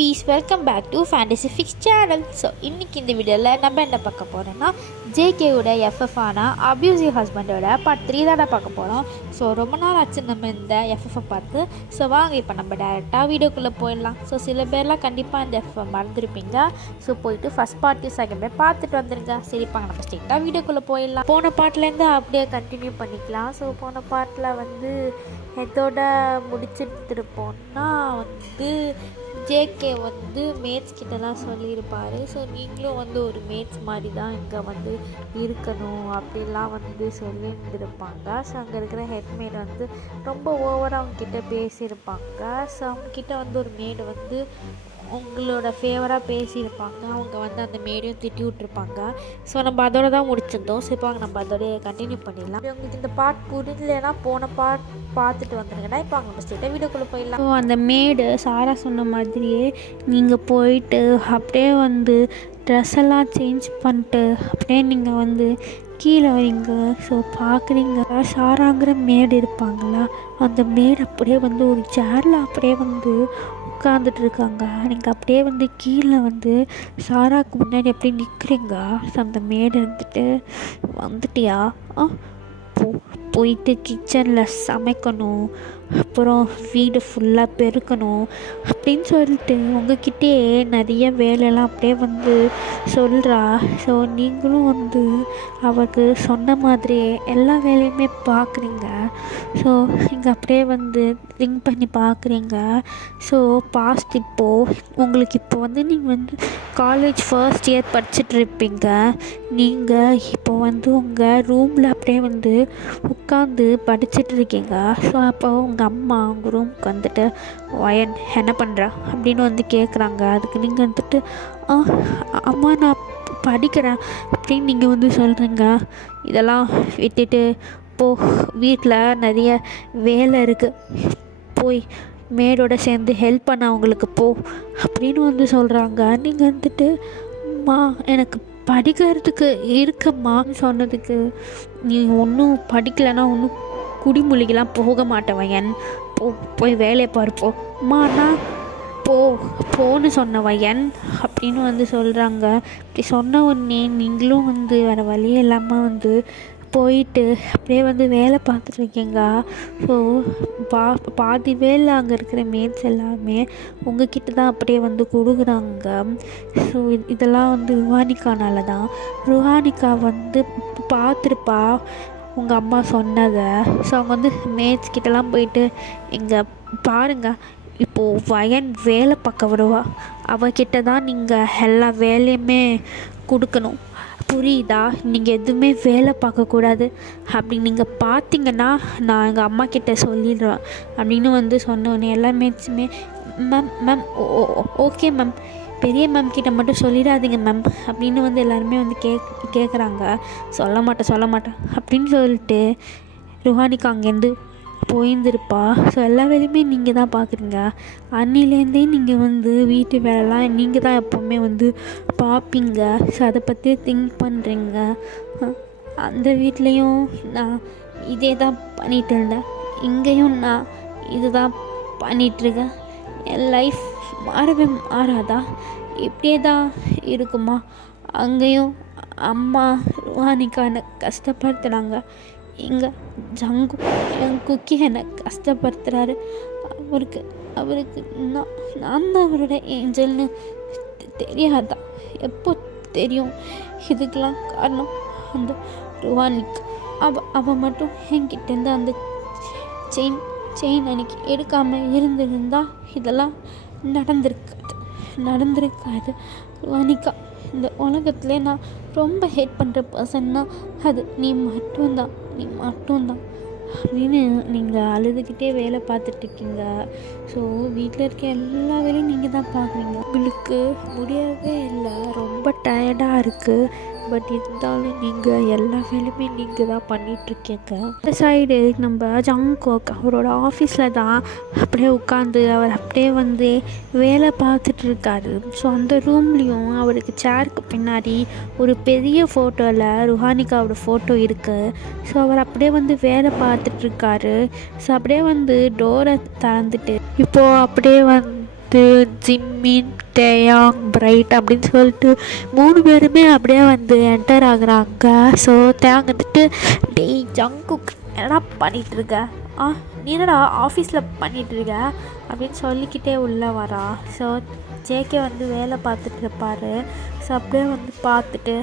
குட்டீஸ், welcome back to Fantasy Fix channel. So இன்றைக்கி இந்த வீடியோவில் நம்ம என்ன பார்க்க போகிறோன்னா ஜேகேவோட எஃப்எஃப்பான அப்யூசிவ் ஹஸ்பண்டோட பார்ட் 3 தான் பார்க்க போகிறோம். ஸோ ரொம்ப நாள் ஆச்சு நம்ம இந்த எஃப்எஃப்பை பார்த்து. ஸோ வாங்க இப்போ நம்ம டேரெக்டாக வீடியோக்குள்ளே போயிடலாம். ஸோ சில பேர்லாம் கண்டிப்பாக இந்த எஃப்எஃப்பை மறந்துருப்பீங்க. ஸோ போயிட்டு ஃபஸ்ட் பார்ட்டு செகண்ட் பார்ட் பார்த்துட்டு வந்துடுங்க. சரிப்பாங்க, நம்ம ஸ்ட்ரெயிட்டாக வீடியோக்குள்ளே போயிடலாம். போன பார்ட்லேருந்து அப்படியே கண்டினியூ பண்ணிக்கலாம். ஸோ போன பார்ட்டில் வந்து எதோட முடிச்சிருப்போம்னா ஜேகே மேட்ஸ் கிட்டலாம் சொல்லியிருப்பார். ஸோ நீங்களும் ஒரு மேட்ஸ் மாதிரி தான் இங்கே இருக்கணும் அப்படிலாம் சொல்லியிருந்திருப்பாங்க. ஸோ அங்கே இருக்கிற ஹெட்மேட் ரொம்ப ஓவராக அவங்கக்கிட்ட பேசியிருப்பாங்க. ஸோ அவங்கக்கிட்ட ஒரு மேடு உங்களோட ஃபேவராக பேசியிருப்பாங்க. அவங்க அந்த மேடையும் திட்டி விட்டுருப்பாங்க. ஸோ நம்ம அதோட தான் முடிச்சிருந்தோம். ஸோ இப்போ நம்ம அதோடய கண்டினியூ பண்ணிடலாம். உங்களுக்கு இந்த பார்ட் புரியலன்னா போன பார்ட் பார்த்துட்டு வந்துருங்கன்னா இப்போ அவங்க ஸ்ட்ரெயிட்டாக வீடியோக்குள்ளே போயிடலாம். ஸோ அந்த மேடு சாரா சொன்ன மாதிரியே நீங்கள் போயிட்டு அப்படியே ட்ரெஸ் எல்லாம் சேஞ்ச் பண்ணிட்டு அப்படியே நீங்கள் கீழே வரீங்க. ஸோ பார்க்குறீங்க சாராங்கிற மேடு இருப்பாங்களா, அந்த மேடு அப்படியே ஒரு சேரில் அப்படியே உட்காந்துட்டு இருக்காங்க. நீங்கள் அப்படியே கீழே சாராவுக்கு முன்னாடி அப்படியே நிற்கிறீங்க. ஸோ அந்த மேடு வந்துட்டியா, போயிட்டு கிச்சனில் சமைக்கணும், அப்புறம் வீடு ஃபுல்லாக பெருக்கணும் அப்படின்னு சொல்லிட்டு உங்ககிட்டே நிறைய வேலையெல்லாம் அப்படியே சொல்கிறா. ஸோ நீங்களும் அவருக்கு சொன்ன மாதிரியே எல்லா வேலையுமே பார்க்குறீங்க. ஸோ இங்கே அப்படியே திங்க் பண்ணி பார்க்குறீங்க. ஸோ பாஸ்ட் இப்போது உங்களுக்கு இப்போ நீங்கள் காலேஜ் ஃபர்ஸ்ட் இயர் படிச்சுட்ருப்பீங்க. நீங்கள் இப்போ உங்கள் ரூமில் அப்படியே உட்காந்து படிச்சுட்ருக்கீங்க. ஸோ அப்போ உங்கள் அம்மா உங்கள் ரூமுக்கு வயன் என்ன பண்ணுறா அப்படின்னு கேட்குறாங்க. அதுக்கு நீங்கள் அம்மா நான் படிக்கிறேன் அப்படின்னு நீங்கள் சொல்கிறீங்க. இதெல்லாம் விட்டுட்டு போ, வீட்டில் நிறைய வேலை இருக்குது, போய் மேடோட சேர்ந்து ஹெல்ப் பண்ண அவங்களுக்கு போ அப்படின்னு சொல்கிறாங்க. நீங்கள் அம்மா எனக்கு படிக்கிறதுக்கு இருக்கம்மா சொன்னதுக்கு நீ ஒன்றும் படிக்கலைன்னா ஒன்றும் குடிமொழிகளாம் போக மாட்டவன், போய் வேலையை பார்ப்போ அம்மாண்ணா போன்னு சொன்னவன் அப்படின்னு சொல்கிறாங்க. இப்படி சொன்ன உடனே நீங்களும் வேறு வழியே இல்லாமல் போயிட்டு அப்படியே வேலை பார்த்துட்ருக்கீங்க. ஸோ பாதி வேலை அங்கே இருக்கிற மேட்ஸ் எல்லாமே உங்ககிட்ட தான் அப்படியே கொடுக்குறாங்க. ஸோ இதெல்லாம் ருஹானிகானால தான். ருஹானிகா பார்த்துருப்பா உங்கள் அம்மா சொன்னதை. ஸோ அவங்க மேட்ஸ் கிட்டலாம் போயிட்டு இங்கே பாருங்கள், இப்போது வயன் வேலை பார்க்க வருவா, அவகிட்ட தான் நீங்கள் எல்லா வேலையுமே கொடுக்கணும், புரியுதா? நீங்கள் எதுவுமே வேலை பார்க்கக்கூடாது. அப்படி நீங்கள் பார்த்தீங்கன்னா நான் எங்கள் அம்மா கிட்ட சொல்லிடுவேன் அப்படின்னு சொன்னோன்னே எல்லா மேட்ஸுமே மேம் ஓகே மேம், பெரிய மேம் கிட்ட மட்டும் சொல்லிடாதீங்க மேம் அப்படின்னு எல்லாருமே கேட்குறாங்க. சொல்ல மாட்டேன் அப்படின்னு சொல்லிட்டு ருஹானிகா அங்கேருந்து போயிருந்துருப்பா. ஸோ எல்லா வேலையுமே நீங்கள் தான் பார்க்குறீங்க. அன்னிலேருந்தே நீங்கள் வீட்டு வேலைலாம் நீங்கள் தான் எப்போவுமே பார்ப்பீங்க. ஸோ அதை பற்றி திங்க் பண்ணுறீங்க. அந்த வீட்லேயும் நான் இதே தான் பண்ணிகிட்டு இருந்தேன், இங்கேயும் நான் இது தான் பண்ணிகிட்ருக்கேன். என் லைஃப் மாறவே மாறாதா, இப்படியே தான் இருக்குமா? அங்கேயும் அம்மா ருஹானிகா என்னை கஷ்டப்படுத்துகிறாங்க, இங்கே ஜங்கு என் குக்கி என்னை கஷ்டப்படுத்துகிறாரு. அவருக்கு நான் தான் அவரோட ஏஞ்சல்னு தெரியாதா? எப்போ தெரியும்? இதுக்கெல்லாம் காரணம் அந்த ருஹானிகா. அவள் மட்டும் என்கிட்டேருந்து அந்த செயின் அன்னைக்கு எடுக்காமல் இருந்திருந்தா இதெல்லாம் நடந்திருக்காது. ருஹானிகா, இந்த உலகத்துலேயே நான் ரொம்ப ஹேட் பண்ணுற பர்சன்னா அது நீ மட்டும்தான் அப்படின்னு நீங்கள் அழுதுகிட்டே வேலை பார்த்துட்ருக்கீங்க. ஸோ வீட்டில் இருக்க எல்லா வேலையும் நீங்கள் தான் பார்க்குறீங்க. உங்களுக்கு முடியவே இல்லை, ரொம்ப டயர்டாக இருக்குது. பட் இருந்தாலும் நீங்கள் எல்லா வேலையுமே நீங்கள் தான் பண்ணிகிட்ருக்கீங்க. இந்த சைடு நம்ம ஜங்கோக் அவரோட ஆஃபீஸில் தான் அப்படியே உட்காந்து அவர் அப்படியே வேலை பார்த்துட்ருக்காரு. ஸோ அந்த ரூம்லேயும் அவருக்கு சேருக்கு பின்னாடி ஒரு பெரிய ஃபோட்டோவில் ருஹானிகாவோட ஃபோட்டோ இருக்குது. ஸோ அவர் அப்படியே வேலை பார்த்துட்ருக்காரு. ஸோ அப்படியே டோரை திறந்துட்டு இப்போது அப்படியே வந்து ஜிம்மின், டேயாங், பிரைட் அப்படின்னு சொல்லிட்டு 3 பேருமே அப்படியே வந்து என்டர் ஆகுறாங்க. ஸோ தேங் வந்துட்டு, டேய் ஜங்குக் என்னடா பண்ணிகிட்ருக்க, நீ என்னடா ஆஃபீஸில் பண்ணிகிட்ருக்க அப்படின்னு சொல்லிக்கிட்டே உள்ளே வரா. ஸோ ஜேகே வந்து வேலை பார்த்துட்டு இருப்பார். ஸோ அப்படியே வந்து பார்த்துட்டு,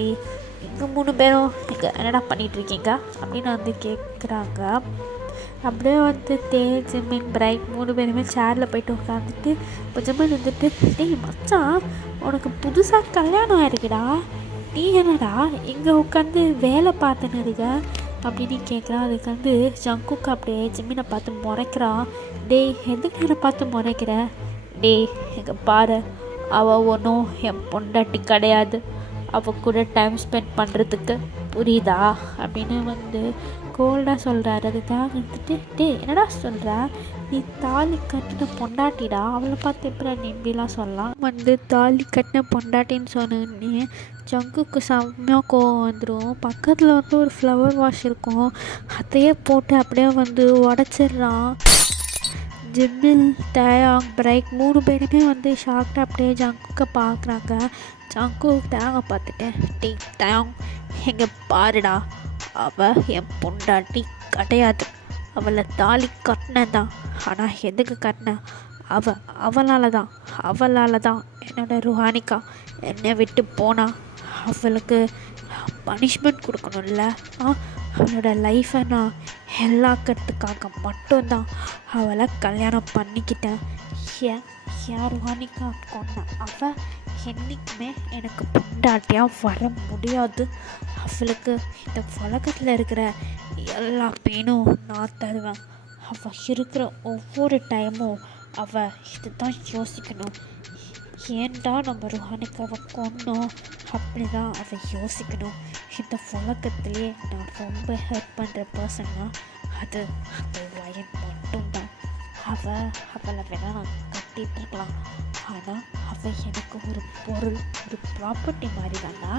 ஏய் இங்கே 3 பேரும் இங்கே என்னடா பண்ணிகிட்ருக்கீங்க அப்படின்னு வந்து கேட்குறாங்க. அப்படியே வந்து ஜிம்மின், பிரைட் 3 பேருமே சேரில் போய்ட்டு உட்காந்துட்டு கொஞ்சமாக வந்துட்டு, டேய் மச்சான் உனக்கு புதுசாக கல்யாணம் ஆயிருக்குடா, நீ என்னடா இங்கே உட்காந்து வேலை பார்த்துன்னு இருக்க அப்படின்னு கேட்குறான். அதுக்கு வந்து ஜங்குக்கு அப்படியே ஜிம்மினை பார்த்து முறைக்கிறான். டேய் எதுக்கு என்னை பார்த்து முறைக்கிற, டேய் எங்கே பாரு, அவள் ஒன்றும் என் பொண்டாட்டி கிடையாது, அவள் கூட டைம் ஸ்பெண்ட் பண்ணுறதுக்கு, புரியுதா அப்படின்னு வந்து கோல்டாக சொல்கிறாரு. அதுக்காக வந்துட்டு, டேய் என்னடா சொல்கிற, நீ தாலி கட்டின பொண்டாட்டிடா, அவளை பார்த்து எப்படி நீ இப்படிலாம் சொல்லலாம் வந்து தாலி கட்டின பொண்டாட்டின்னு சொன்னே ஜங்குக்கு செம்மையாக கோவம் வந்துடும். பக்கத்தில் வந்து ஒரு ஃப்ளவர் வாஷ் இருக்கும், அதையே போட்டு அப்படியே வந்து உடச்சிட்றான். ஜிம்மில், டேயாங், பிரைட் 3 பேருமே வந்து ஷாக்டாக அப்படியே ஜங்குக்கை பார்க்குறாங்க. ஜங்குக் டேங்கை பார்த்துட்டு, டேய் டேங் எங்கே பாருடா, அவள் என் பொண்டாட்டி கிடையாது, அவளை தாலி கட்டினதான், ஆனால் எதுக்கு கட்டினேன், அவளால் தான் என்னோட ருஹானிகா என்னை விட்டு போனா, அவளுக்கு பனிஷ்மெண்ட் கொடுக்கணும்ல, அவளோட லைஃப்பை நான் எல்லாக்கிறதுக்காக மட்டும்தான் அவளை கல்யாணம் பண்ணிக்கிட்டேன். ஏன் ருஹானிகா கொண்டா, அவள் என்றைக்குமே எனக்கு பொண்டாட்டியாக வர முடியாது, அவளுக்கு இந்த உலகத்தில் இருக்கிற எல்லா பெயினும் நான் தருவேன், அவள் இருக்கிற ஒவ்வொரு டைமும் அவள் இது தான் யோசிக்கணும், ஏன்டா நம்ம ருஹானிக்காவை கொன்னோம் அப்படி தான் அவள் யோசிக்கணும். இந்த உலகத்துலேயே நான் ரொம்ப ஹெல்ப் பண்ணுற பர்சன்னா அது அந்த வயன் மட்டும்தான். அவளை வேணால் நான் கட்டிட்டுருக்கலாம், ஆனால் அவள் எனக்கு ஒரு பொருள், ஒரு ப்ராப்பர்ட்டி மாதிரி தானா,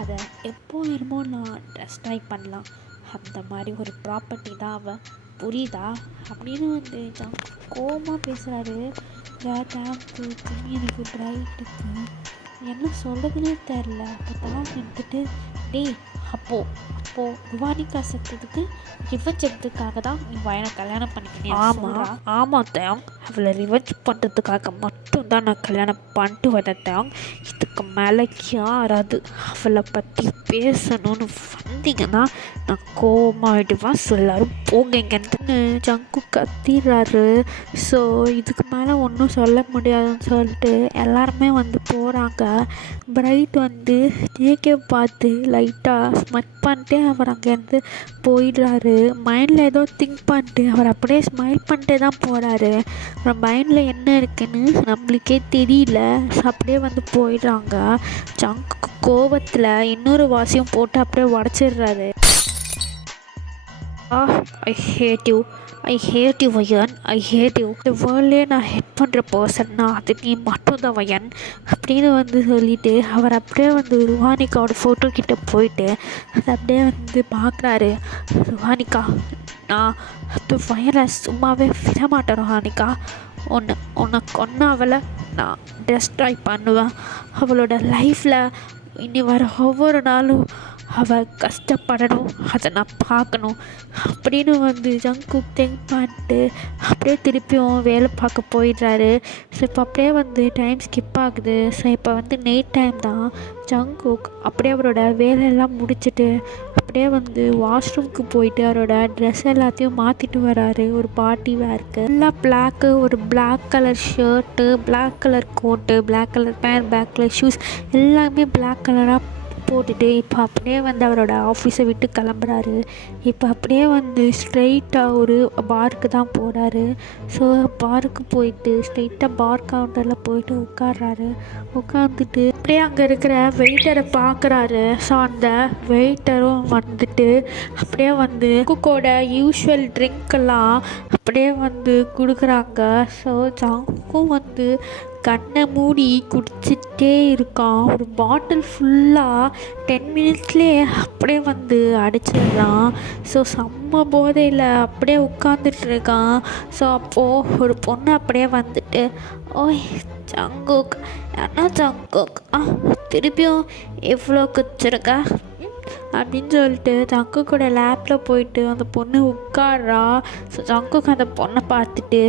அதை எப்போ வேணுமோ நான் டெஸ்ட்ராய் பண்ணலாம், அந்த மாதிரி ஒரு ப்ராப்பர்ட்டி தான் அவள், புரியுதா அப்படின்னு வந்து கோவமாக பேசுகிறாரு. டேங்க்கு, எனக்கு பிரைட்டுக்கு என்ன சொல்கிறதுனே தெரில. அப்போ தான் வந்துட்டு, டேய் அப்போது ருஹானிகா செத்ததுக்கு ரிவெஞ்ச் எடுத்ததுக்காக தான் நீ வயனை கல்யாணம் பண்ணிக்கிறேன். ஆமாம் தேங், அவளை ரிவெஞ்ச் பண்ணுறதுக்காக மட்டும்தான் நான் கல்யாணம் பண்ணிட்டு வந்தேன் தேங். இதுக்கு மேலே யாராவது அவளை பற்றி பேசணும்னு வந்தீங்கன்னா நான் கோவமாகிடுவேன், எல்லாரும் போங்கன்னு ஜங்கு கத்திடுறாரு. ஸோ இதுக்கு மேலே ஒன்றும் சொல்ல முடியாதுன்னு சொல்லிட்டு எல்லாருமே வந்து போகிறாங்க. பிரைட் வந்து ஜேகே பார்த்து லைட்டாக ஸ்மைல் பண்ணிட்டே அவர் அங்கேருந்து போயிடுறாரு. மைண்டில் ஏதோ திங்க் பண்ணிட்டு அவர் அப்படியே ஸ்மைல் பண்ணிட்டே தான் போகிறாரு. அப்புறம் மைண்டில் என்ன இருக்குன்னு நம்மளுக்கே தெரியல. அப்படியே வந்து போயிடுறாங்க. ஜங்குக்கு கோபத்தில் இன்னொரு வாசியும் போட்டு அப்படியே உடச்சிடுறாரு. ஐ ஹேட் யூ வயன், ஐ ஹேட் யூ, இந்த வேர்ல்ட்லேயே நான் ஹெட் பண்ணுற பர்சன்னா அது நீ மட்டும்தான் வயன் அப்படின்னு வந்து சொல்லிவிட்டு அவர் அப்படியே வந்து ருஹானிகாவோட ஃபோட்டோ கிட்டே போயிட்டு அதை அப்படியே வந்து பார்க்குறாரு. ருஹானிகா, நான் அந்த வயனை சும்மாவே விடமாட்டேன் ருஹானிகா, உன்னை கொன்ன அவளை நான் டெஸ்ட்ராய் பண்ணுவேன், அவளோட லைஃப்பில் இனி வர ஒவ்வொரு நாளும் அவள் கஷ்டப்படணும், அதை நான் பார்க்கணும் அப்படின்னு வந்து ஜங்குக் திங்க் பண்ணிட்டு அப்படியே திருப்பியும் வேலை பார்க்க போயிடுறாரு. ஸோ இப்போ அப்படியே வந்து டைம் ஸ்கிப் ஆகுது. ஸோ இப்போ வந்து நைட் டைம் தான். ஜங்குக் அப்படியே அவரோட வேலையெல்லாம் முடிச்சுட்டு அப்படியே வந்து வாஷ்ரூம்க்கு போயிட்டு அவரோட ட்ரெஸ் எல்லாத்தையும் மாற்றிட்டு வராரு. ஒரு பார்ட்டி வேர்க்கு எல்லாம் பிளாக்கு, ஒரு black colour shirt, black colour coat, black colour pant, black colour shoes எல்லாமே பிளாக் கலராக போட்டுட்டு இப்போ அப்படியே வந்து அவரோட ஆஃபீஸை விட்டு கிளம்புறாரு. இப்போ அப்படியே வந்து ஸ்ட்ரெயிட்டாக ஒரு பாருக்கு தான் போகிறாரு. ஸோ பாருக்கு போயிட்டு ஸ்ட்ரெயிட்டாக பார் கவுண்டரில் போயிட்டு உட்கார்றாரு. உட்காந்துட்டு அப்படியே அங்கே இருக்கிற வெயிட்டரை பார்க்குறாரு. ஸோ அந்த வெயிட்டரும் வந்துட்டு அப்படியே வந்து குக்கோட யூஷுவல் ட்ரிங்க்கெல்லாம் அப்படியே வந்து கொடுக்குறாங்க. ஸோ ஜங்குக்கும் வந்து கண்ணை மூடி குடிச்சிட்டே இருக்கான். ஒரு பாட்டில் ஃபுல்லாக 10 மினிட்ஸ்லேயே அப்படியே வந்து அடிச்சிடுறான். ஸோ செம்ம போதையில் அப்படியே உட்காந்துட்டு இருக்கான். ஸோ அப்போது ஒரு பொண்ணு அப்படியே வந்துட்டு, ஓய் ஜங்குக், என்ன ஜங்குக், திருப்பியும் இவ்வளோ குச்சிருக்கா அப்படின்னு சொல்லிட்டு ஜங்கு கூட லேப்பில் போயிட்டு அந்த பொண்ணு உட்கார்றா. ஸோ ஜங்குக்கு அந்த பொண்ணை பார்த்துட்டு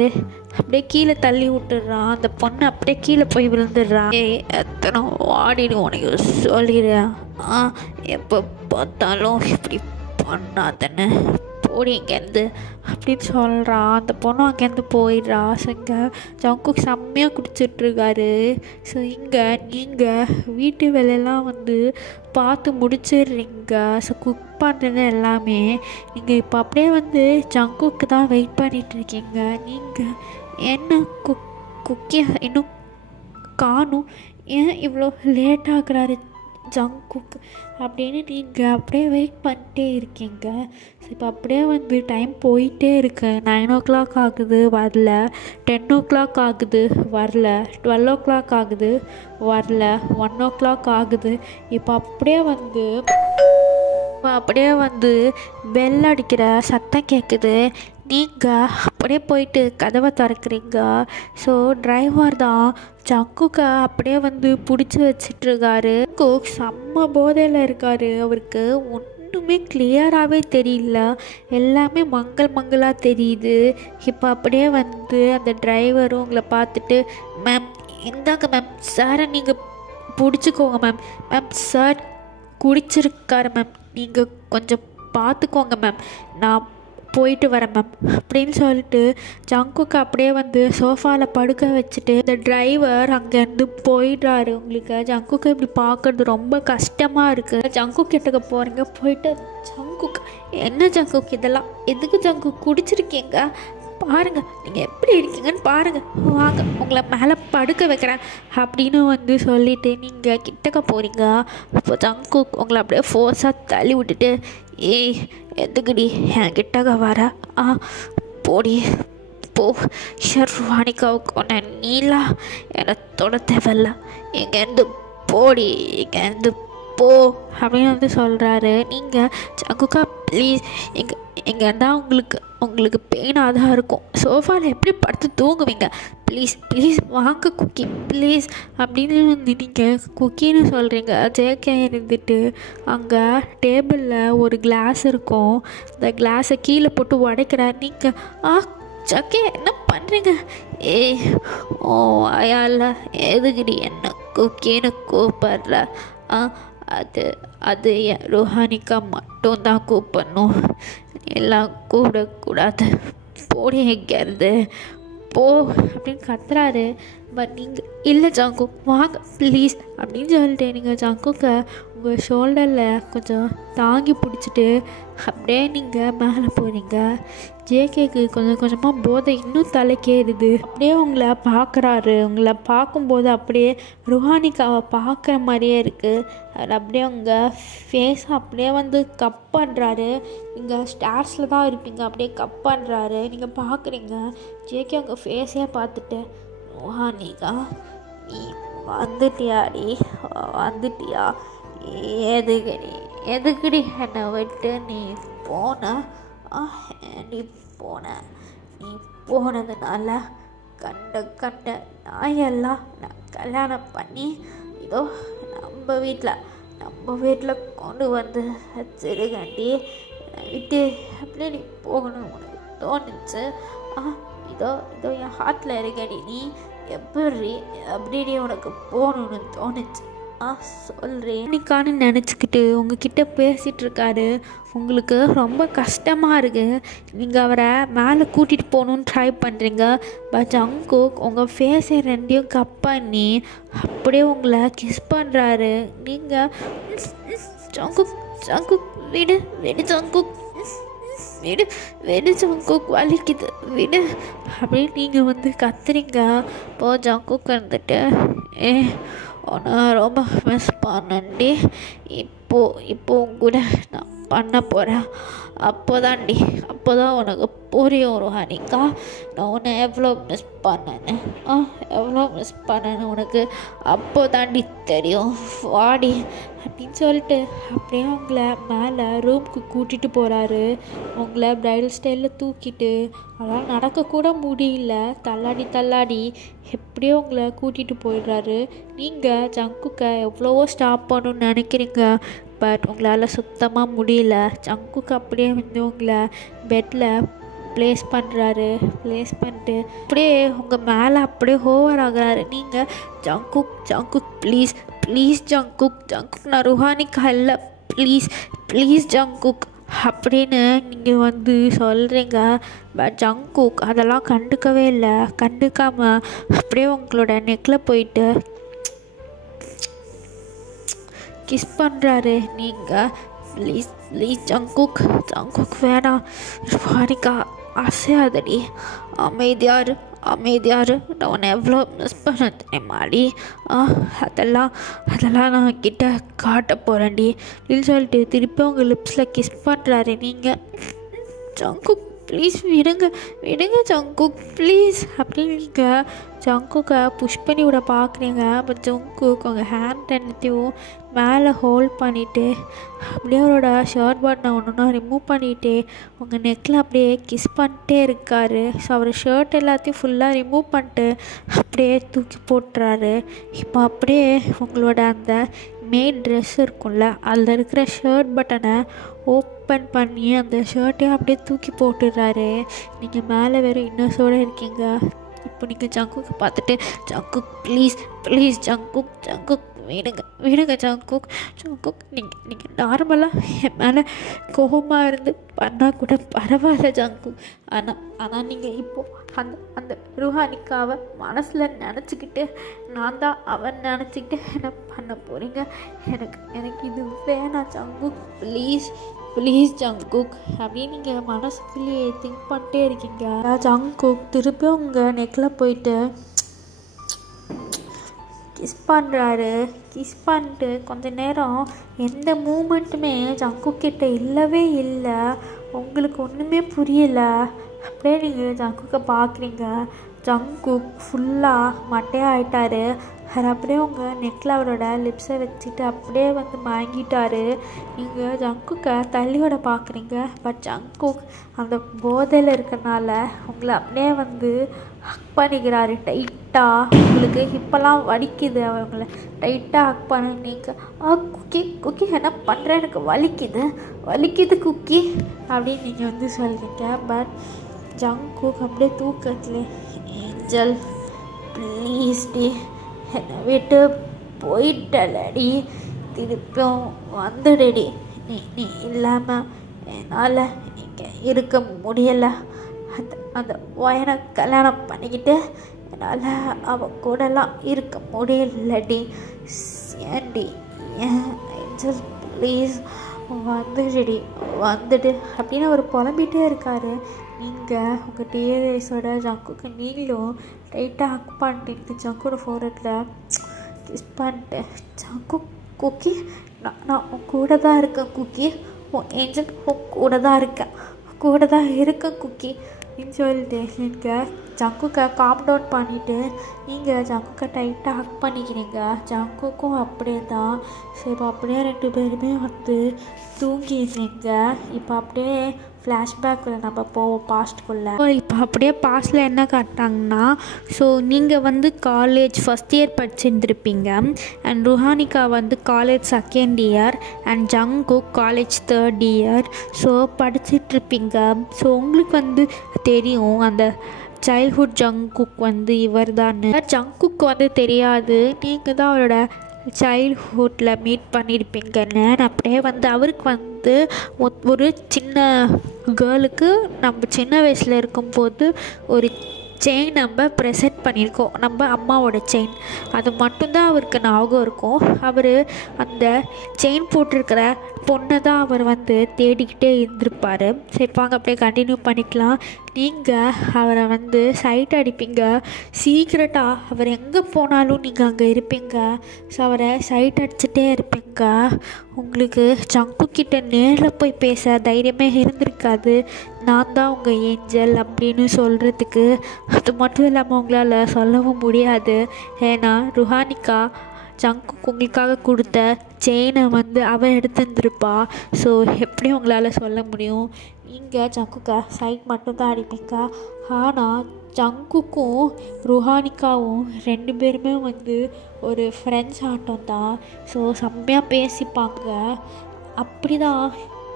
அப்படியே கீழே தள்ளி விட்டுடுறான். அந்த பொண்ணு அப்படியே கீழே போய் விழுந்துடுறான். எத்தனை வாடிடு உனக்கு சொல்லிடுறேன், எப்போ பார்த்தாலும் இப்படி பண்ணாதானே, போடி இங்கேருந்து அப்படின்னு சொல்கிறான். அந்த பொண்ணு அங்கேருந்து போயிடுறா. ஸோ இங்கே ஜங்குக் செம்மையாக குடிச்சிட்ருக்காரு. ஸோ இங்கே நீங்கள் வீட்டு வேலையெல்லாம் வந்து பார்த்து முடிச்சிடுறீங்க. ஸோ குக் பண்ணுறது எல்லாமே நீங்கள் இப்போ அப்படியே வந்து ஜங்குக்கு தான் வெயிட் பண்ணிகிட்ருக்கீங்க. நீங்கள் என்ன குக்கி இன்னும் காணும், ஏன் இவ்வளோ லேட் ஆகுறாரு ஜங்குக் அப்படின்னு நீங்கள் அப்படியே வெயிட் பண்ணிட்டே இருக்கீங்க. ஸோ இப்போ அப்படியே வந்து டைம் போயிட்டே இருக்கு. 9 o'clock ஆகுது, வரல. 10 o'clock ஆகுது, வரல. 12 o'clock ஆகுது, வரல. 1 o'clock ஆகுது. இப்போ அப்படியே வந்து பெல் அடிக்கிற சத்தம் கேட்குது. நீங்கள் அப்படியே போயிட்டு கதவை திறக்கிறீங்க. ஸோ டிரைவர் தான் ஜங்குக்கை அப்படியே வந்து பிடிச்சி வச்சிட்ருக்காரு. குக் செம்ம போதையில் இருக்கார். அவருக்கு ஒன்றுமே கிளியராகவே தெரியல, எல்லாமே மங்கலாக தெரியுது. இப்போ அப்படியே வந்து அந்த டிரைவரும் உங்களை பார்த்துட்டு, மேம் இந்தாங்க மேம், சாரை நீங்கள் பிடிச்சிக்கோங்க மேம், சார் குடிச்சிருக்காரு மேம், நீங்கள் கொஞ்சம் பார்த்துக்கோங்க மேம், நான் போயிட்டு வரேன் மேம் அப்படின்னு சொல்லிட்டு ஜங்குக்கு அப்படியே வந்து சோஃபாவில் படுக்க வச்சுட்டு இந்த டிரைவர் அங்கேருந்து போயிடுறாரு. உங்களுக்கு ஜங்குக்கு இப்படி பார்க்குறது ரொம்ப கஷ்டமாக இருக்குது. ஜங்குக் கிட்டக்க போகிறீங்க, போயிட்டு ஜங்குக், என்ன ஜங்குக் இதெல்லாம், எதுக்கு ஜங்குக் குடிச்சிருக்கீங்க, பாருங்கள் நீங்கள் எப்படி இருக்கீங்கன்னு பாருங்கள், வாங்க உங்களை மேலே படுக்க வைக்கிறேன் அப்படின்னு வந்து சொல்லிவிட்டு நீங்கள் கிட்டக்க போகிறீங்க. இப்போ ஜங்குக் உங்களை அப்படியே ஃபோர்ஸாக தள்ளி விட்டுட்டு, ஏய் எதுக்குடி என் கிட்டக்க வர, போடி போ, ஷர்வானிகாவுக்கு ஒன்று நீலா என்னை தொட தேவையில்ல, இங்கேருந்து போடி, இங்கேருந்து போ அப்படின்னு வந்து சொல்கிறாரு. நீங்கள் ஜங்குக்கா ப்ளீஸ், இங்கே இருந்தால் உங்களுக்கு பெயினாக தான் இருக்கும், சோஃபாவில் எப்படி படுத்து தூங்குவீங்க, ப்ளீஸ் வாங்க குக்கி ப்ளீஸ் அப்படின்னு வந்து நீங்கள் குக்கின்னு சொல்கிறீங்க. ஜேகே இருந்துட்டு அங்கே டேபிளில் ஒரு கிளாஸ் இருக்கும், அந்த கிளாஸை கீழே போட்டு உடைக்கிறார். நீங்கள் ஜக்கே என்ன பண்ணுறீங்க, ஏய் ஓ அயால எதுக்குடி என்ன குக்கின்னு கூப்பிட்ற, அது ருஹானிகா மட்டும்தான் கூப்பிடணும், எல்லாம் கூப்பிடக்கூடாது, போடி எங்கேருந்து போ அப்படின்னு கத்துறாரு. பட் நீங்கள் இல்லை ஜங்கு வாங்க ப்ளீஸ் அப்படின்னு சொல்லிட்டு நீங்கள் ஜங்குக்கு உங்கள் ஷோல்டரில் கொஞ்சம் தாங்கி பிடிச்சிட்டு அப்படியே நீங்கள் மேலே போகிறீங்க. ஜேகேக்கு கொஞ்சம் கொஞ்சமாக போதை இன்னும் தலைக்கேறுது. அப்படியே உங்களை பார்க்குறாரு. உங்களை பார்க்கும்போது அப்படியே ருஹானிகாவை பார்க்குற மாதிரியே இருக்குது. அது அப்படியே உங்கள் ஃபேஸ் அப்படியே வந்து கப் பண்ணுறாரு. நீங்கள் ஸ்டார்ஸில் தான் இருப்பீங்க, அப்படியே கப் பண்ணுறாரு. நீங்கள் பார்க்குறீங்க. ஜேகே உங்கள் ஃபேஸே பார்த்துட்டு, ருஹானிகா நீ வந்துட்டியா, எதுக்குடி என்னை விட்டு நீ போனதுனால கண்ட நாயெல்லாம் நான் கல்யாணம் பண்ணி இதோ நம்ம வீட்டில் கொண்டு வந்து வச்சிருக்காண்டி, என்னை விட்டு அப்படியே நீ போகணும் உனக்கு தோணுச்சு. இதோ என் ஹார்ட்டில் இருக்கடி, நீ எப்படி உனக்கு போகணுன்னு தோணுச்சு சொல்கிறேன் இன்னைக்கானு நினச்சிக்கிட்டு உங்ககிட்ட பேசிகிட்ருக்காரு. உங்களுக்கு ரொம்ப கஷ்டமாக இருக்குது. நீங்கள் அவரை மேலே கூட்டிகிட்டு போகணுன்னு ட்ரை பண்ணுறீங்க. பட் ஜங்குக் உங்கள் ஃபேஸை ரெண்டையும் கப் பண்ணி அப்படியே உங்களை கிஸ் பண்ணுறாரு. நீங்கள் ஜங்குக் விடு ஜங்குக், விடு ஜங்குக் வலிக்குது விடு அப்படின்னு நீங்கள் வந்து கத்துறீங்க. இப்போ ஜங்குக் வந்துட்டு, உன்னை ரொம்ப மிஸ் பண்ணண்டி, இப்போ கூட நான் பண்ண போகிறேன். அப்போதான்டி அப்போதான் உனக்கு புரியும் ருஹானிக்கா, நான் உன்னை எவ்வளோ மிஸ் பண்ணேன்னு. எவ்வளோ மிஸ் பண்ணேன்னு உனக்கு அப்போ தாண்டி தெரியும். வாடி அப்படின்னு சொல்லிட்டு அப்படியே அவங்கள மேலே ரூம்க்கு கூட்டிகிட்டு போகிறாரு. அவங்கள ப்ரைடல் ஸ்டைலில் தூக்கிட்டு, அதெல்லாம் நடக்கக்கூட முடியல, தள்ளாடி எப்படியோ அவங்கள கூட்டிகிட்டு போயிடுறாரு. நீங்கள் ஜங்குக்கை எவ்வளவோ ஸ்டாப் பண்ணணுன்னு நினைக்கிறீங்க, பட் உங்களால் சுத்தமாக முடியல. ஜங்குக்கு அப்படியே வந்து உங்களை பெட்டில் ப்ளேஸ் பண்ணிட்டு அப்படியே உங்கள் மேலே அப்படியே ஓவர் ஆகுறாரு. நீங்கள் ஜங்குக் ப்ளீஸ் ஜங்குக் நான் ருஹானிக்கா இல்லை, ப்ளீஸ் ஜங்குக் அப்படின்னு நீங்கள் வந்து சொல்கிறீங்க. பட் ஜங்குக் அதெல்லாம் கண்டுக்கவே இல்லை. கண்டுக்காமல் அப்படியே உங்களோட நெக்கில் போயிட்டு கிஸ் பண்ணுறாரு. நீங்கள் ப்ளீஸ் ஜங்குக் வேணாம் ருஹானிக்கா, அசையாதடி, அமைதியாரு. நான் உன்னை எவ்வளோ மிஸ் பண்ண தெரியுமாடி. அதெல்லாம் நான் கிட்ட காட்ட போகிறேன்டி அப்படின்னு சொல்லிட்டு திருப்பி உங்கள் லிப்ஸில் கிஸ் பண்ணுறாரு. நீங்கள் ஜங்குக் ப்ளீஸ் விடுங்க ஜங்குக் ப்ளீஸ் அப்படின்னு நீங்கள் ஜங்குக்கை புஷ் பண்ணி விட பார்க்குறீங்க. பட் ஜங்குக் உங்கள் ஹேண்ட் ரெண்டுத்தையும் மேலே ஹோல்ட் பண்ணிவிட்டு அப்படியே அவரோட ஷர்ட் பட்டனை ஒன்று ரிமூவ் பண்ணிவிட்டு உங்கள் நெக்கில் அப்படியே கிஸ் பண்ணிட்டே இருக்கார். ஸோ அவர் ஷர்ட் எல்லாத்தையும் ஃபுல்லாக ரிமூவ் பண்ணிட்டு அப்படியே தூக்கி போட்டுறாரு. இப்போ அப்படியே உங்களோட அந்த மேட் ட்ரெஸ் இருக்கும்ல, அதில் இருக்கிற ஷர்ட் பட்டனை ஓப்பன் பண்ணி அந்த ஷர்ட்டையும் அப்படியே தூக்கி போட்டுடுறாரு. நீங்கள் மேலே வெறும் இன்னர்ஸோடு இருக்கீங்க. இப்போ நீங்கள் ஜங்குக்கு பார்த்துட்டு ஜங்குக் ப்ளீஸ் ஜங்குக் விடுங்க ஜங்குக் நீங்கள் நார்மலாக என் மேலே கோபமாக இருந்து பண்ணால் கூட பரவாயில்ல ஜங்குக். ஆனால் நீங்கள் இப்போது அந்த ருஹானிக்காவை மனசில் நினச்சிக்கிட்டு நான் தான் அவன் நினச்சிக்கிட்டு என்ன பண்ண போகிறீங்க? எனக்கு இது வேணாம் ஜங்குக், ப்ளீஸ் ஜங்குக் அப்படின்னு நீங்கள் மனசுக்குள்ளேயே திங்க் பண்ணிட்டே இருக்கீங்க. ஜங்குக் திருப்பி உங்கள் நெக்கில் போயிட்டு கிஸ் பண்ணுறாரு. கிஸ் பண்ணிட்டு கொஞ்ச நேரம் எந்த மூமெண்ட்டுமே ஜங்குக் கிட்ட இல்லவே இல்லை. உங்களுக்கு ஒன்றுமே புரியலை. அப்படியே நீங்கள் ஜங்குக்கை பார்க்குறீங்க. ஜங்குக் ஃபுல்லாக மட்டையாக ஆகிட்டார். அவர் அப்படியே உங்கள் நெக்கில் அவரோட லிப்ஸை வச்சுட்டு அப்படியே வந்து மயங்கிட்டார். நீங்கள் ஜங்குக்கை தள்ளியோட பார்க்குறீங்க. பட் ஜங்குக் அந்த போதையில் இருக்கிறனால உங்களை அப்படியே வந்து ஹக் பண்ணிக்கிறாரு டைட்டாக. உங்களுக்கு இப்போல்லாம் வலிக்குது. அவங்கள டைட்டாக ஹக் பண்ண நீங்கள் குக்கி என்ன பண்ணுற, எனக்கு வலிக்குது குக்கி அப்படின்னு நீங்கள் வந்து சொல்கிறீங்க. பட் ஜங்குக் அப்படியே தூக்கத்தில் ஏஞ்சல் ப்ளீஸ் டி என்னை விட்டு போயிட்டலடி, திருப்பியும் வந்துடுடி. நீ இல்லாமல் என்னால் இங்கே இருக்க முடியலை. அந்த வயனை கல்யாணம் பண்ணிக்கிட்டு என்னால் அவன் கூடலாம் இருக்க முடியலடி. ஏன்டி ஏஞ்சல் ப்ளீஸ் வந்துடு அப்படின்னு அவர் புலம்பிகிட்டே இருக்கார். நீங்கள் உங்கள் டிஆர்எஸோட ஜங்குக்கு நீங்களும் டைட்டாக ஹக் பண்ணிட்டு ஜங்கோட ஃபோரட்டில் கிஸ் பண்ணிட்டு குக்கி நான் உன் கூட தான் இருக்கேன் குக்கி, உன் ஏஞ்சல் உன் கூட தான் இருக்கேன் குக்கி அப்படின்னு சொல்லிட்டு நீங்கள் ஜங்குக்கை காம் டவுன் பண்ணிவிட்டு நீங்கள் ஜங்குக்கை டைட்டாக ஹக் பண்ணிக்கிறீங்க. ஜங்குக்கும் அப்படியே தான். ஸோ இப்போ அப்படியே 2 பேருமே வந்து தூங்கிடுறீங்க. இப்போ அப்படியே ஃப்ளாஷ்பேக்கில் நம்ம போவோம் பாஸ்ட்குள்ளே. இப்போ அப்படியே பாஸ்டில் என்ன காட்டாங்கன்னா, ஸோ நீங்கள் வந்து காலேஜ் ஃபஸ்ட் இயர் படிச்சுருந்துருப்பீங்க. அண்ட் ருஹானிகா வந்து college 2nd year and Jungkook college 3rd year. So படிச்சிட்ருப்பீங்க. ஸோ உங்களுக்கு வந்து தெரியும் அந்த சைல்ட்ஹுட் ஜங்குக் வந்து இவர் தான். ஜங்குக்கு வந்து தெரியாது, நீங்கள் தான் அவரோட சைல்ட்ஹுட்டில் மீட் பண்ணியிருப்பீங்கன்னு. அப்படியே வந்து அவருக்கு வந்து ஒரு சின்ன கேர்ளுக்கு நம்ம சின்ன வயசில் இருக்கும்போது ஒரு செயின் நம்ம ப்ரெசென்ட் பண்ணியிருக்கோம், நம்ம அம்மாவோட செயின். அது மட்டும்தான் அவருக்கு ஞாபகம் இருக்கும். அவர் அந்த செயின் போட்டிருக்கிற பொண்ணை தான் அவர் வந்து தேடிக்கிட்டே இருந்திருப்பார். சரி வாங்க அப்படியே கண்டினியூ பண்ணிக்கலாம். நீங்கள் அவரை வந்து சைட் அடிப்பீங்க, சீக்கிரட்டாக அவர் எங்கே போனாலும் நீங்கள் அங்கே இருப்பீங்க. ஸோ அவரை சைட் அடிச்சுட்டே இருப்பீங்க. உங்களுக்கு சங்குக்கிட்ட நேரில் போய் பேச தைரியமே இருந்திருக்காது. நான் தான் உங்கள் ஏஞ்சல் அப்படின்னு சொல்கிறதுக்கு. அது மட்டும் இல்லாமல் உங்களால் சொல்லவும் முடியாது. ஏன்னா ருஹானிகா ஜங்குக்கு உங்களுக்காக கொடுத்த செயினை வந்து அவள் எடுத்துருந்துருப்பா. ஸோ எப்படி உங்களால் சொல்ல முடியும்? நீங்கள் ஜங்குக்கை சைட் மட்டும்தான் அடிப்பீங்க. ஆனால் ஜங்குக்கும் ருஹானிகாவும் 2 பேருமே வந்து ஒரு ஃப்ரெண்ட்ஸ் ஆட்டம் தான். ஸோ செம்மையாக பேசிப்பாங்க. அப்படி தான்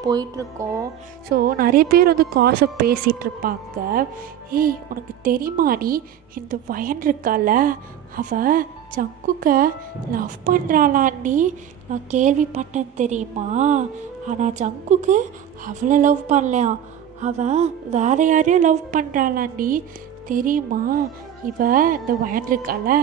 போயிட்டுருக்கோம். ஸோ நிறைய பேர் வந்து காசை பேசிகிட்ருப்பாங்க. ஏய் உனக்கு தெரியுமாடி, இந்த வயன் இருக்கால அவள் ஜங்குக்கை லவ் பண்ணுறாளாண்டி, நான் கேள்விப்பட்டேன் தெரியுமா? ஆனால் ஜங்குக்கு அவளை லவ் பண்ணலையா, அவள் வேறு யாரையும் லவ் பண்ணுறாளாண்டி தெரியுமா? இந்த வயன் இருக்கால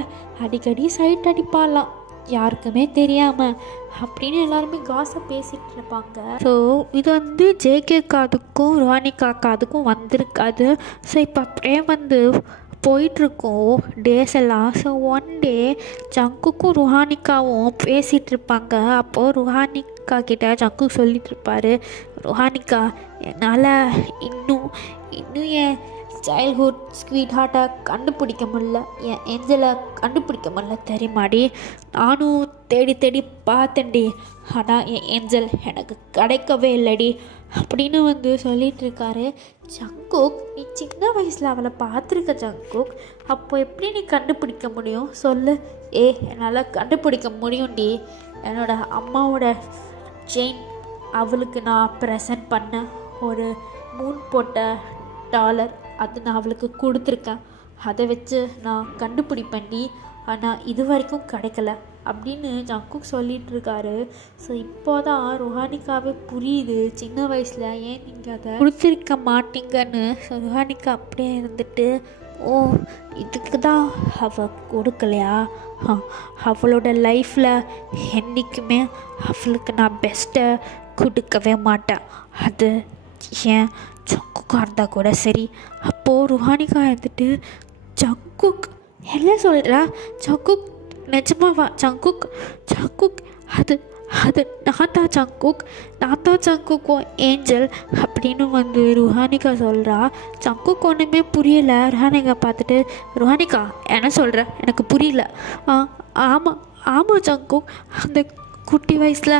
அடிக்கடி சைட் அடிப்பாளாம் யாருக்குமே தெரியாமல் அப்படின்னு எல்லாருமே காசை பேசிகிட்டு இருப்பாங்க. ஸோ இது வந்து ஜேகே காதுக்கும் ருஹானிகா காதுக்கும் வந்திருக்காது. ஸோ இப்போ அப்படியே வந்து போயிட்டுருக்கோம் டேஸ் எல்லாம். ஸோ ஒன் டே ஜங்குக்கும் ருஹானிகாவும் பேசிகிட்ருப்பாங்க. அப்போது ருஹானிகா கிட்ட ஜங்கு சொல்லிகிட்ருப்பாரு, ருஹானிகா என்னால் இன்னும் என் சைல்ட்ஹுட் ஸ்வீட் ஹார்ட்டை கண்டுபிடிக்க முடியல, என் ஏஞ்சலை கண்டுபிடிக்க முடியல தெரியுமாடி. நானும் தேடி தேடி பார்த்தேன்டி, ஆனால் என் ஏஞ்சல் எனக்கு கிடைக்கவே இல்லைடி அப்படின்னு வந்து சொல்லிகிட்ருக்காரு. ஜங்குக், நீ சின்ன வயசில் அவளை பார்த்துருக்க ஜங்குக், அப்போ எப்படி நீ கண்டுபிடிக்க முடியும் சொல்லு? என்னால் கண்டுபிடிக்க முடியும்டி. என்னோடய அம்மாவோட செயின் அவளுக்கு நான் ப்ரெசன்ட் பண்ண ஒரு மூன் போட்ட டாலர், அது நான் அவளுக்கு கொடுத்துருக்கேன். அதை வச்சு நான் கண்டுபிடிப்பேன்டி, ஆனால் இது வரைக்கும் கிடைக்கல அப்படின்னு ஜங்குக் சொல்லிகிட்ருக்காரு. ஸோ இப்போ தான் ருஹானிகாவே புரியுது சின்ன வயசில் ஏன் நீங்கள் அதை கொடுத்துருக்க மாட்டீங்கன்னு. ஸோ ருஹானிகா அப்படியே இருந்துட்டு, ஓ இதுக்கு தான் அவள் கொடுக்கலையா, அவளோட லைஃப்பில் என்றைக்குமே அவளுக்கு நான் பெஸ்ட்டை கொடுக்கவே மாட்டேன், அது ஏன் ஜங்குக்காக இருந்தால் கூட சரி. அப்போது ருஹானிகா இருந்துட்டு, ஜங்குக் என்ன சொல்கிறா, ஜங்குக் நிஜமாவா ஜங்குக், ஜங்குக் அது நான் தான் ஜங்குக், நான் தான் ஜங்குக்கும் ஏஞ்சல் அப்படின்னு வந்து ருஹானிகா சொல்கிறா. ஜங்குக் ஒன்றுமே புரியலை. ருஹானிகா பார்த்துட்டு, ருஹானிகா என்ன சொல்கிற, எனக்கு புரியல. ஆமாம் ஜங்குக், அந்த குட்டி வயசில்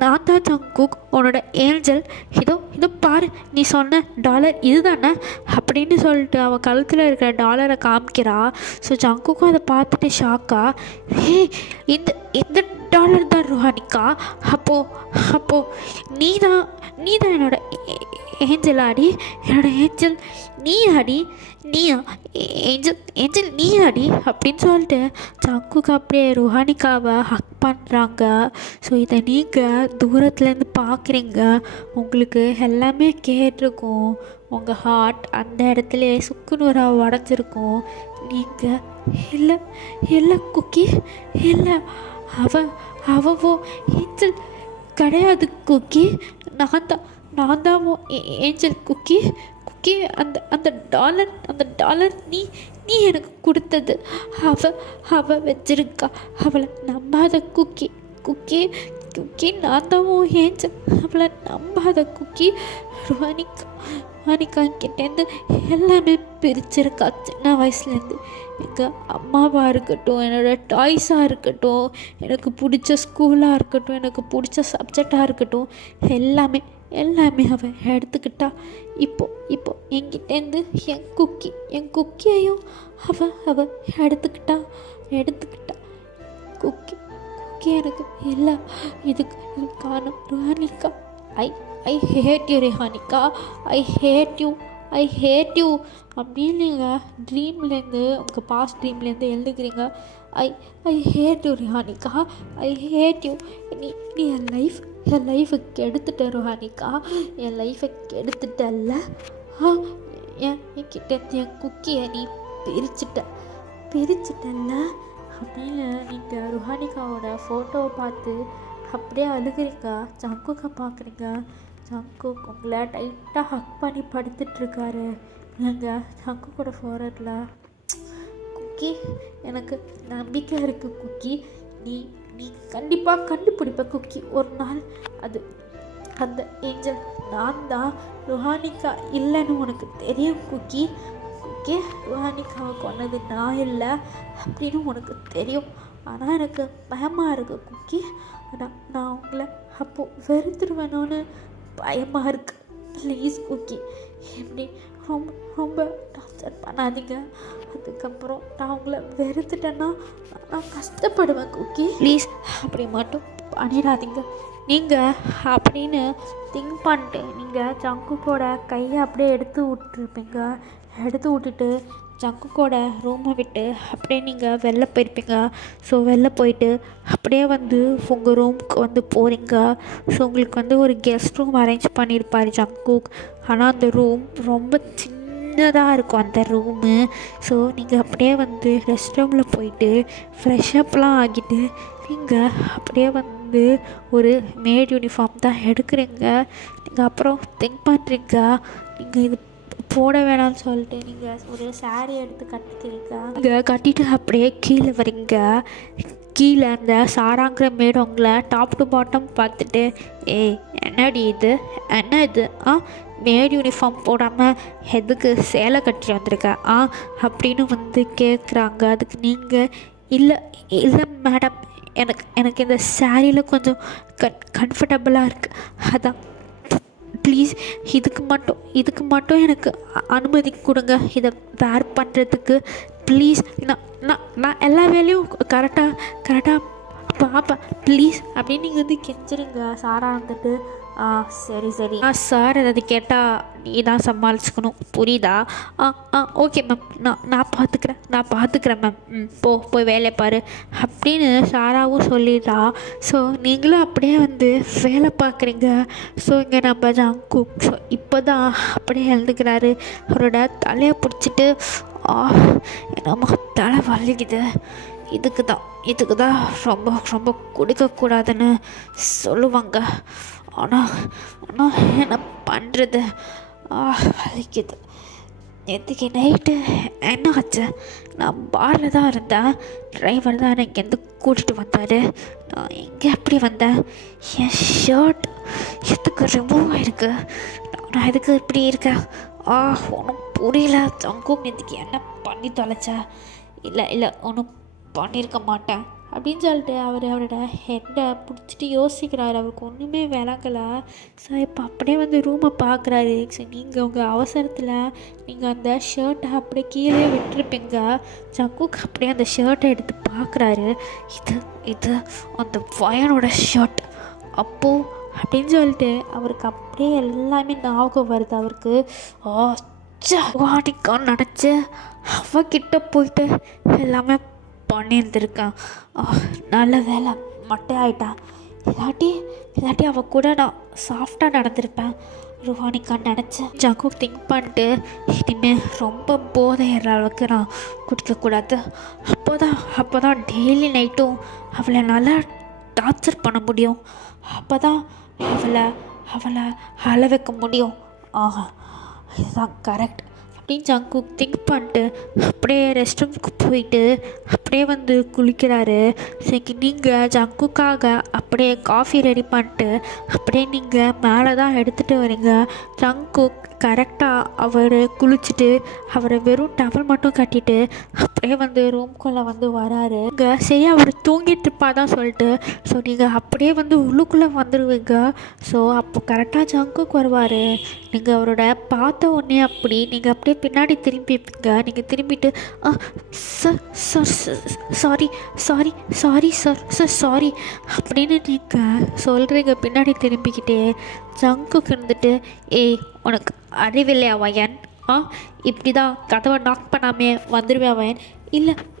நான் தான் ஜங்குக் உன்னோட ஏஞ்சல், இதோ பாரு நீ சொன்ன டாலர் இது தானே அப்படின்னு சொல்லிட்டு அவன் கழுத்தில் இருக்கிற டாலரை காமிக்கிறா. ஸோ ஜங்குக்கும் அதை பார்த்துட்டு ஷாக்கா, இந்த டாலர் தான் ருஹானிகா, அப்போது நீ தான் என்னோட ஏஞ்சல் ஆடி, என்னோட ஏஞ்சல் நீ ஆடி, நீயா ஏஞ்சல் நீ ஆடி அப்படின்னு சொல்லிட்டு ஜங்குக்கு அப்படியே ருஹானிகாவை ஹக் பண்ணுறாங்க. ஸோ இதை நீங்கள் தூரத்துலேருந்து பார்க்குறீங்க, உங்களுக்கு எல்லாமே கேட்டிருக்கும், உங்கள் ஹார்ட் அந்த இடத்துல சுக்குநூறாக உடஞ்சிருக்கும். நீங்கள் இல்லை குக்கி, இல்லை அவவோ ஏஞ்சல் கிடையாது குக்கி, நான் தான் ஏஞ்சல் குக்கி, அந்த டாலர் நீ எனக்கு கொடுத்தது, அவ வச்சிருக்கா, அவளை நம்பாத குக்கி, நான் தான் ஏஞ்சல், அவளை நம்பாத குக்கி. ருஹானிகா கிட்டேருந்து எல்லாமே பிரிச்சிருக்கா சின்ன வயசுலேருந்து. எங்கள் அம்மாவாக இருக்கட்டும், என்னோடய டாய்ஸாக இருக்கட்டும், எனக்கு பிடிச்ச ஸ்கூலாக இருக்கட்டும், எனக்கு பிடிச்ச சப்ஜெக்டாக இருக்கட்டும், எல்லாமே அவள் எடுத்துக்கிட்டா. இப்போ என்கிட்டேருந்து என் குக்கியையும் அவள் எடுத்துக்கிட்டா. குக்கி எனக்கு இல்லை, இதுக்கு காரணம் Ruhanika. I hate you Ruhanika, I hate you அப்படின்னு நீங்கள் ட்ரீம்லேருந்து, உங்கள் பாஸ்ட் ட்ரீம்லேருந்து எழுதுக்கிறீங்க. I hate you Ruhanika, I hate you. நீ என் லைஃபை கெடுத்துட்ட ருஹானிகா, என் லைஃபை கெடுத்துட்டல்ல. என்கிட்ட என் குக்கியை நீ பிரிச்சிட்டல்ல அப்படின்னு நீங்கள் ருஹானிகாவோட ஃபோட்டோவை பார்த்து அப்படியே அழுகுறீங்க. ஜங்குக்கை பார்க்குறீங்க. ஜங்குக் உங்களை டைட்டாக ஹக் பண்ணி படுத்துட்ருக்காரு. நீங்கள் ஜங்குக்கோட ஃபோரட்டில் குக்கி எனக்கு நம்பிக்கை இருக்குது குக்கி, நீ நீ கண்டிப்பாக கண்டுபிடிப்ப குக்கி ஒரு நாள். அது அந்த ஏஞ்சல் நான் தான், ருஹானிகா இல்லைன்னு உனக்கு தெரியும் குக்கி. குக்கி, ருஹானிகாவை கொன்னது நான் இல்லை அப்படின்னு உனக்கு தெரியும். ஆனால் எனக்கு பயமாக இருக்குது குக்கி. நான் உங்களை அப்போது வெறுத்துருவேணும்னு பயமாக இருக்குது. ப்ளீஸ் குக்கி, எப்படி ரொம்ப ரொம்ப டார்ச்சர் பண்ணாதீங்க. அதுக்கப்புறம் நான் உங்களை வெறுத்துட்டேன்னா நான் கஷ்டப்படுவேன் குக்கி. ப்ளீஸ் அப்படி மட்டும் பண்ணிடாதீங்க நீங்கள் அப்படின்னு திங்க் பண்ணிட்டு நீங்கள் ஜங்குக்கோட கையை அப்படியே எடுத்து விட்டுருப்பீங்க. எடுத்து விட்டுட்டு ஜங்குக்கோட ரூமை விட்டு அப்படியே நீங்கள் வெளில போயிருப்பீங்க. ஸோ வெளில போயிட்டு அப்படியே வந்து உங்கள் ரூமுக்கு வந்து போகிறீங்க. ஸோ உங்களுக்கு வந்து ஒரு கெஸ்ட் ரூம் அரேஞ்ச் பண்ணியிருப்பார் ஜங்குக். ஆனால் அந்த ரூம் ரொம்ப சின்னதாக இருக்கும் அந்த ரூமு. ஸோ நீங்கள் அப்படியே வந்து ரெஸ்ட் ரூமில் போயிட்டு ஃப்ரெஷ்அப்லாம் ஆகிட்டு நீங்கள் அப்படியே வந்து ஒரு மேட் யூனிஃபார்ம் தான் எடுக்கிறீங்க. நீங்கள் அப்புறம் திங்க் பண்ணுறீங்க, நீங்கள் இது போட வேணாம்னு சொல்லிட்டு நீங்கள் ஒரு சாரீ எடுத்து கட்டிக்கிறீங்க. இங்கே கட்டிட்டு அப்படியே கீழே வரீங்க. கீழே அந்த சாராங்கிற மேடு உங்களை டாப் டு பாட்டம் பார்த்துட்டு, என்னடி இது, என்ன இது, மேட் யூனிஃபார்ம் போடாமல் எதுக்கு சேலை கட்டி வந்திருக்க அப்படின்னு வந்து கேட்குறாங்க. அதுக்கு நீங்கள் இல்லை இல்லை மேடம், எனக்கு இந்த சாரியில் கொஞ்சம் கம்ஃபர்டபுளாக இருக்குது, அதான் ப்ளீஸ் இதுக்கு மட்டும் எனக்கு அனுமதி கொடுங்க, இதை வேர் பண்ணுறதுக்கு ப்ளீஸ். நான் எல்லா வேலையும் கரெக்டாக பார்ப்பேன் ப்ளீஸ் அப்படின்னு நீங்கள் வந்து கெஞ்சிருங்க. சாரா வந்துட்டு சரி சார், ஏதாவது கேட்டால் நீ தான் சமாளிச்சுக்கணும், புரியுதா? ஓகே மேம், நான் பார்த்துக்கிறேன் மேம், போய் வேலை பாரு அப்படின்னு சாராவும் சொல்லிடுறா. ஸோ நீங்களும் அப்படியே வந்து வேலை பார்க்குறீங்க. ஸோ இங்கே நம்ம ஜங்குக் ஸோ இப்போ தான் அப்படியே எழுந்துக்கிறாரு. அவரோட தலையை பிடிச்சிட்டு நம்ம தலை வலிக்குது, இதுக்கு தான் ரொம்ப ரொம்ப குடிக்கக்கூடாதுன்னு சொல்லுவாங்க. ஆனால் என்ன பண்ணுறது, வலிக்குது. நேற்றுக்கு நைட்டு என்ன ஆச்சு, நான் பாரில் தான் இருந்தேன். டிரைவர் தான் எனக்கு எந்த கூட்டிகிட்டு வந்தார். நான் எங்கே எப்படி வந்தேன், என் ஷர்ட் எதுக்கு ரிமூவ் ஆகிருக்கு, நான் எதுக்கு இப்படி இருக்கேன், ஒன்றும் புரியல. ஜங்குக் நேற்றுக்கு என்ன பண்ணி தொலைச்சா, இல்லை ஒன்றும் பண்ணியிருக்க மாட்டேன் அப்படின்னு சொல்லிட்டு அவரோட ஹெட்டை பிடிச்சிட்டு யோசிக்கிறாரு. அவருக்கு ஒன்றுமே விளங்கலை. ஸோ இப்போ அப்படியே வந்து ரூமை பார்க்குறாரு. ஸோ நீங்கள் உங்கள் அவசரத்தில் நீங்கள் அந்த ஷர்ட்டை அப்படியே கீழே விட்டுருப்பீங்க. ஜங்குக் அப்படியே அந்த ஷர்ட்டை எடுத்து பார்க்குறாரு. இது அந்த வயனோட ஷர்ட் அப்போது அப்படின்னு சொல்லிட்டு அவருக்கு அப்படியே எல்லாமே ஞாபகம் வருது. அவருக்கு வாடிக்கான்னு நினச்சி அவகிட்ட போயிட்டு எல்லாமே பண்ணியிருந்துருக்கேன். நல்ல வேலை மட்டை ஆகிட்டான். இல்லாட்டி அவள் கூட நான் சாஃப்டாக நடந்திருப்பேன் ருஹானிகான்னு நினச்சேன். ஜங்குக் திங்க் பண்ணிட்டு இனிமேல் ரொம்ப போதை ஏறுற அளவுக்கு நான் குடிக்கக்கூடாது. அப்போ தான் டெய்லி நைட்டும் அவளை நல்லா டார்ச்சர் பண்ண முடியும். அப்போ தான் அவளை அழ வைக்க முடியும். இதுதான் கரெக்ட் அப்படின்னு ஜங்குக் திங்க் பண்ணிட்டு அப்படியே ரெஸ்ட் ரூமுக்கு போயிட்டு அப்படியே வந்து குளிக்கிறாரு. சரி, நீங்கள் ஜங்குக்காக அப்படியே காஃபி ரெடி பண்ணிட்டு அப்படியே நீங்கள் மேலே தான் எடுத்துகிட்டு வரீங்க. ஜங்குக் கரெக்டாக அவர் குளிச்சுட்டு அவரை வெறும் டவல் மட்டும் கட்டிட்டு அப்படியே வந்து ரூம்குள்ளே வந்து வராரு. இங்கே சரி அவர் தூங்கிட்டு இருப்பா தான் சொல்லிட்டு ஸோ நீங்கள் அப்படியே வந்து உள்ளுக்குள்ளே வந்துடுவீங்க. ஸோ அப்போ கரெக்டாக ஜங்குக் வருவார். நீங்கள் அவரோட பார்த்த உடனே அப்படி நீங்கள் அப்படியே பின்னாடி திரும்பிப்பீங்க. நீங்கள் திரும்பிட்டு சாரி அப்படின்னு நீங்கள் சொல்கிறீங்க பின்னாடி திரும்பிக்கிட்டே. ஜங்குக்கு இருந்துட்டு உனக்கு அறிவில்லையா வயன், இப்படி தான் கதவை நாக் பண்ணாமே வந்துடுவேன் வயன்.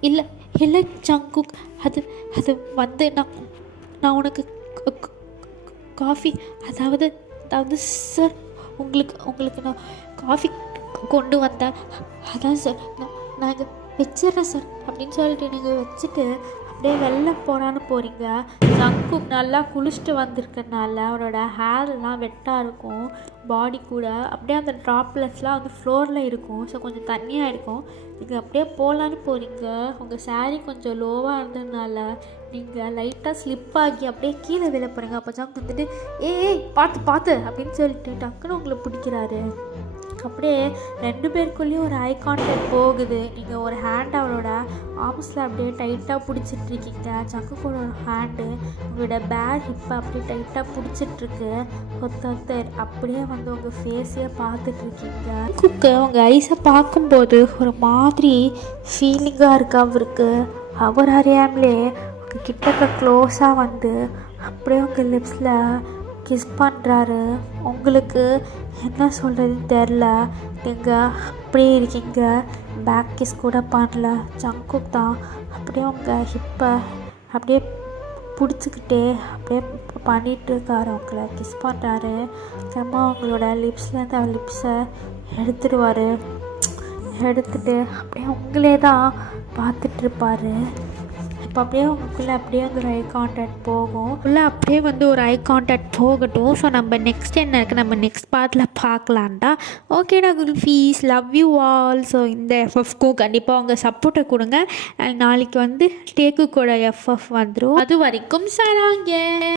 இல்லை ஜங்குக், அது வந்து நான் உனக்கு காஃபி அதாவது சார் உங்களுக்கு நான் காஃபி கொண்டு வந்தேன், அதான் சார் நான் இங்கே வச்சிட்றேன் சார் அப்படின்னு சொல்லிட்டு நீங்கள் வச்சுட்டு அப்படியே வெளில போகிறான்னு போகிறீங்க. ஜங்குக் நல்லா குளிச்சுட்டு வந்திருக்கனால அவரோட ஹேர்லாம் வெட்டாக இருக்கும், பாடி கூட அப்படியே அந்த ட்ராப்லெட்ஸ்லாம் வந்து ஃப்ளோரில் இருக்கும். ஸோ கொஞ்சம் தண்ணியாக இருக்கும். நீங்கள் அப்படியே போகலான்னு போகிறீங்க. உங்கள் சாரீ கொஞ்சம் லோவாக இருந்ததுனால நீங்கள் லைட்டாக ஸ்லிப் ஆகி அப்படியே கீழே விழ போகிறீங்க. அப்போ ஜங்க் வந்துட்டு ஏய் பார்த்து பார்த்து அப்படின்னு சொல்லிட்டு டக்குன்னு உங்களை பிடிக்கிறாரு. அப்படியே 2 பேருக்குள்ளேயும் ஒரு ஐ கான்டாக்ட் போகுது. நீங்கள் ஒரு ஹேண்ட் அவளோட ஆர்ம்ஸில் அப்படியே டைட்டாக பிடிச்சிட்ருக்கீங்க. ஜங்குக்கோட ஒரு ஹேண்டு உங்களோட பேக் ஹிப்பை அப்படியே டைட்டாக பிடிச்சிட்ருக்கு. ஒருத்தர் அப்படியே வந்து உங்கள் ஃபேஸையே பார்த்துட்ருக்கீங்க. ஜங்குக்கு உங்கள் ஐஸை பார்க்கும்போது ஒரு மாதிரி ஃபீலிங்காக இருக்கு அவருக்கு. அவர் அறியாமலே உங்கள் கிட்டக்க க்ளோஸாக வந்து அப்படியே உங்கள் லிப்ஸில் கிஸ் பண்ணுறாரு. உங்களுக்கு என்ன சொல்கிறதுன்னு தெரில. நீங்கள் அப்படியே இருக்கீங்க. பேக் கிஸ் கூட பண்ணல. ஜங்குக் தான் அப்படியே உங்கள் ஹிப்பை அப்படியே பிடிச்சிக்கிட்டே அப்படியே பண்ணிகிட்டு இருக்காரு. உங்களை கிஸ் பண்ணுறாரு. அப்புறமா உங்களோட லிப்ஸ்லேருந்து அவர் லிப்ஸை எடுத்துடுவார். எடுத்துகிட்டு அப்படியே உங்களே தான் பார்த்துட்ருப்பார். இப்போ அப்படியே உங்களுக்குள்ளே அப்படியே ஒரு ஐ கான்டாக்ட் போகும். உள்ளே அப்படியே வந்து ஒரு ஐ கான்டாக்ட் போகட்டும். ஸோ நம்ம நெக்ஸ்ட் என்ன இருக்குது நம்ம நெக்ஸ்ட் பார்ட்டில் பார்க்கலான்டா. ஓகேடா குல்ஃபீஸ், லவ் யூ ஆல். ஸோ இந்த எஃப்எஃப்க்கும் கண்டிப்பாக அவங்க சப்போர்ட்டை கொடுங்க. நாளைக்கு வந்து டேக்குக்கோட எஃப்எஃப் வந்துடும். அது வரைக்கும் சராங்க.